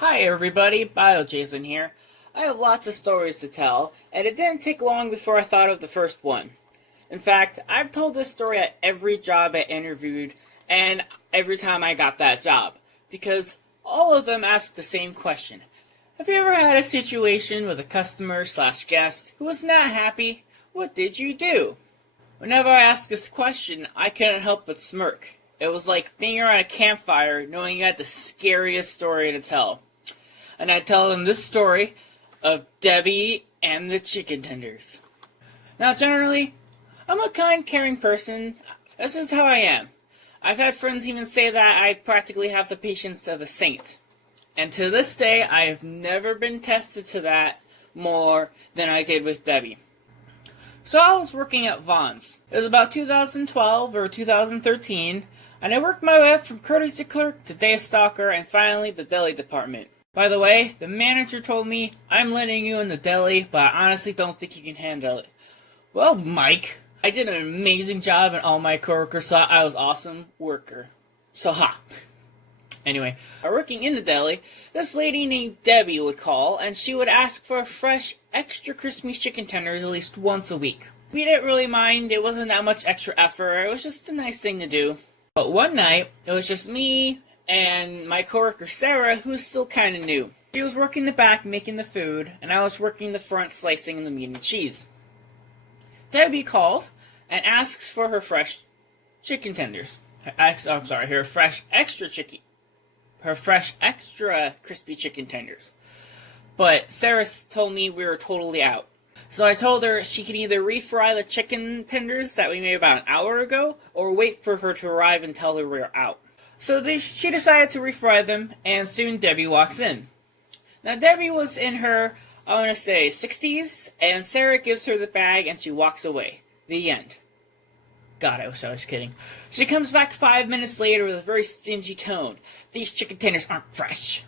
Hi everybody, BioJason here. I have lots of stories to tell, and it didn't take long before I thought of the first one. In fact, I've told this story at every job I interviewed, and every time I got that job, because all of them asked the same question. Have you ever had a situation with a customer/guest who was not happy? What did you do? Whenever I asked this question, I couldn't help but smirk. It was like being around a campfire knowing you had the scariest story to tell. And I'd tell them this story of Debbie and the chicken tenders. Now, generally, I'm a kind, caring person. This is how I am. I've had friends even say that I practically have the patience of a saint. And to this day, I have never been tested to that more than I did with Debbie. So I was working at Vaughn's. It was about 2012 or 2013, and I worked my way up from courtesy clerk to day stalker and finally the deli department. By the way, the manager told me, I'm letting you in the deli, but I honestly don't think you can handle it. Well, Mike, I did an amazing job and all my coworkers thought I was an awesome worker. So ha. Anyway, working in the deli, this lady named Debbie would call, and she would ask for fresh, extra crispy chicken tenders at least once a week. We didn't really mind, it wasn't that much extra effort, it was just a nice thing to do. But one night, it was just me and my coworker Sarah, who was still kind of new. She was working the back making the food, and I was working the front slicing the meat and cheese. Debbie calls and asks for her fresh chicken tenders. Her fresh extra crispy chicken tenders. But Sarah told me we were totally out. So I told her she could either refry the chicken tenders that we made about an hour ago, or wait for her to arrive and tell her we were out. So she decided to refry them, and soon Debbie walks in. Now Debbie was in her, 60s, and Sarah gives her the bag and she walks away. The end. God, I wish I was kidding. She comes back 5 minutes later with a very stingy tone. These chicken tenders aren't fresh.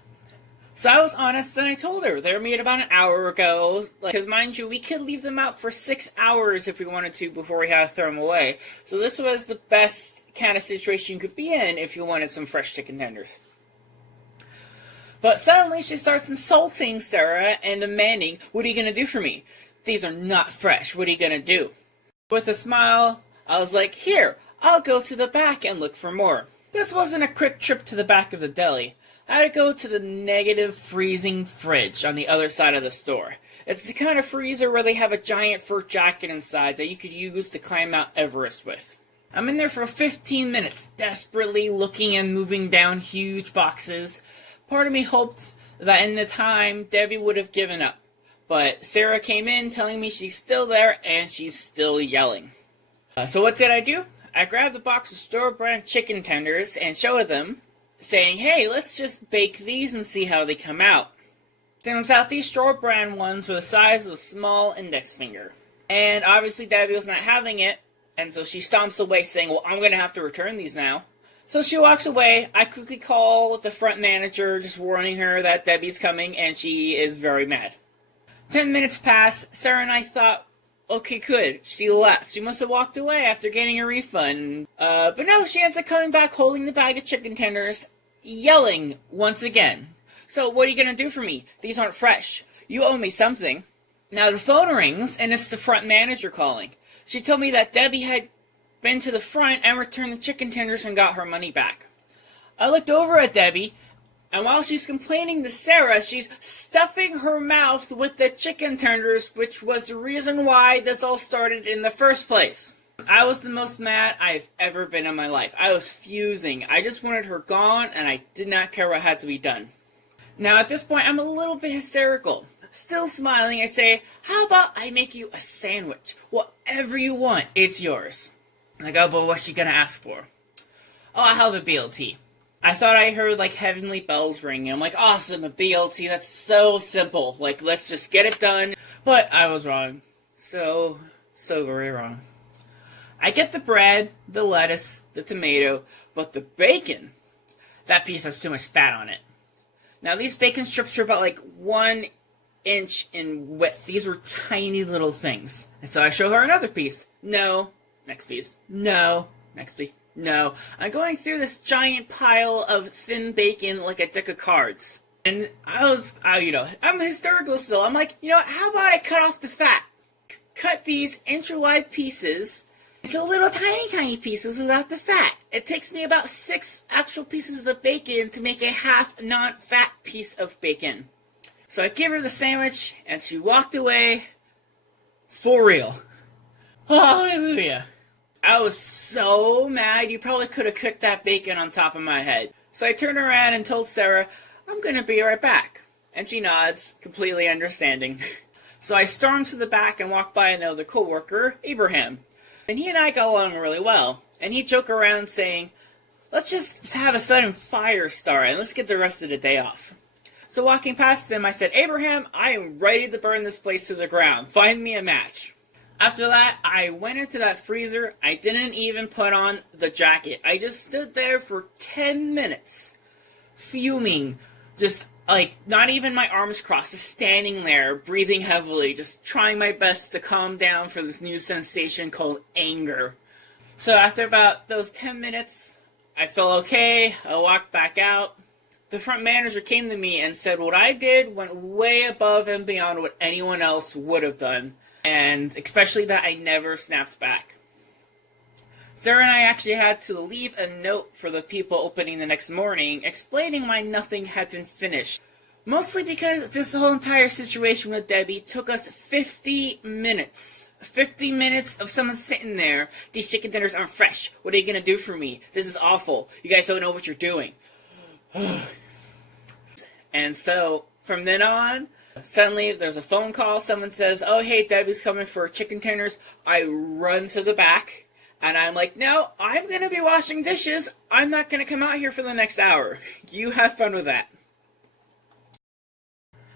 So I was honest and I told her they were made about an hour ago. Because mind you, we could leave them out for 6 hours if we wanted to before we had to throw them away. So this was the best kind of situation you could be in if you wanted some fresh chicken tenders. But suddenly she starts insulting Sarah and demanding, what are you going to do for me? These are not fresh. What are you going to do? With a smile, I was like, here, I'll go to the back and look for more. This wasn't a quick trip to the back of the deli. I had to go to the negative freezing fridge on the other side of the store. It's the kind of freezer where they have a giant fur jacket inside that you could use to climb Mount Everest with. I'm in there for 15 minutes, desperately looking and moving down huge boxes. Part of me hoped that in the time, Debbie would have given up. But Sarah came in telling me she's still there and she's still yelling. So what did I do? I grabbed a box of store-brand chicken tenders and showed them, saying, hey, let's just bake these and see how they come out. Turns out these store-brand ones were the size of a small index finger. And obviously Debbie was not having it, and so she stomps away saying, well, I'm going to have to return these now. So she walks away. I quickly call the front manager, just warning her that Debbie's coming, and she is very mad. 10 minutes pass. Sarah and I thought, okay, good. She left. She must have walked away after getting a refund. But no, she ends up coming back holding the bag of chicken tenders, yelling once again. So what are you going to do for me? These aren't fresh. You owe me something. Now the phone rings, and it's the front manager calling. She told me that Debbie had been to the front and returned the chicken tenders and got her money back. I looked over at Debbie, and while she's complaining to Sarah, she's stuffing her mouth with the chicken tenders, which was the reason why this all started in the first place. I was the most mad I've ever been in my life. I was fusing. I just wanted her gone, and I did not care what had to be done. Now, at this point, I'm a little bit hysterical. Still smiling, I say, how about I make you a sandwich? Whatever you want, it's yours. And I go, but what's she gonna ask for? Oh, I'll have a BLT. I thought I heard, heavenly bells ringing. I'm like, awesome, a BLT, that's so simple. Let's just get it done. But I was wrong. So very wrong. I get the bread, the lettuce, the tomato, but the bacon, that piece has too much fat on it. Now, these bacon strips are about, 1 inch in width. These were tiny little things. And so I show her another piece. No. Next piece. No. Next piece. No. I'm going through this giant pile of thin bacon like a deck of cards. And I'm hysterical still. I'm like, how about I cut off the fat? Cut these inch-wide pieces into little tiny pieces without the fat. It takes me about 6 actual pieces of bacon to make a half non-fat piece of bacon. So I gave her the sandwich, and she walked away for real. Hallelujah. I was so mad, you probably could have cooked that bacon on top of my head. So I turned around and told Sarah, I'm going to be right back. And she nods, completely understanding. So I stormed to the back and walked by another coworker, Abraham. And he and I got along really well. And he'd joke around saying, let's just have a sudden fire start and let's get the rest of the day off. So walking past him, I said, Abraham, I am ready to burn this place to the ground. Find me a match. After that, I went into that freezer. I didn't even put on the jacket. I just stood there for 10 minutes, fuming, just not even my arms crossed, just standing there, breathing heavily, just trying my best to calm down for this new sensation called anger. So after about those 10 minutes, I felt okay. I walked back out. The front manager came to me and said what I did went way above and beyond what anyone else would have done, and especially that I never snapped back. Sarah and I actually had to leave a note for the people opening the next morning explaining why nothing had been finished. Mostly because this whole entire situation with Debbie took us 50 minutes. 50 minutes of someone sitting there. These chicken dinners aren't fresh. What are you going to do for me? This is awful. You guys don't know what you're doing. And so, from then on, suddenly there's a phone call. Someone says, oh, hey, Debbie's coming for chicken tenders. I run to the back. And I'm like, no, I'm going to be washing dishes. I'm not going to come out here for the next hour. You have fun with that.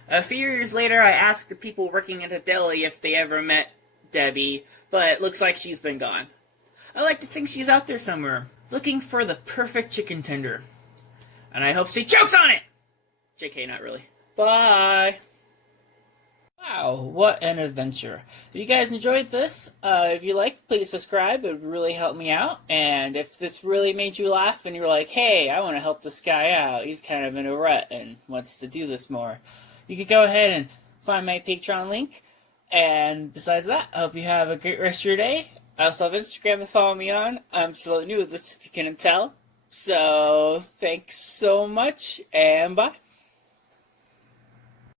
A few years later, I asked the people working at the deli if they ever met Debbie, but it looks like she's been gone. I like to think she's out there somewhere, looking for the perfect chicken tender. And I hope she chokes on it! JK, not really. Bye! Wow, what an adventure. If you guys enjoyed this, if you like, please subscribe. It would really help me out. And if this really made you laugh and you're like, hey, I want to help this guy out. He's kind of in a rut and wants to do this more. You could go ahead and find my Patreon link. And besides that, I hope you have a great rest of your day. I also have Instagram to follow me on. I'm still new at this, if you couldn't tell. So, thanks so much, and bye.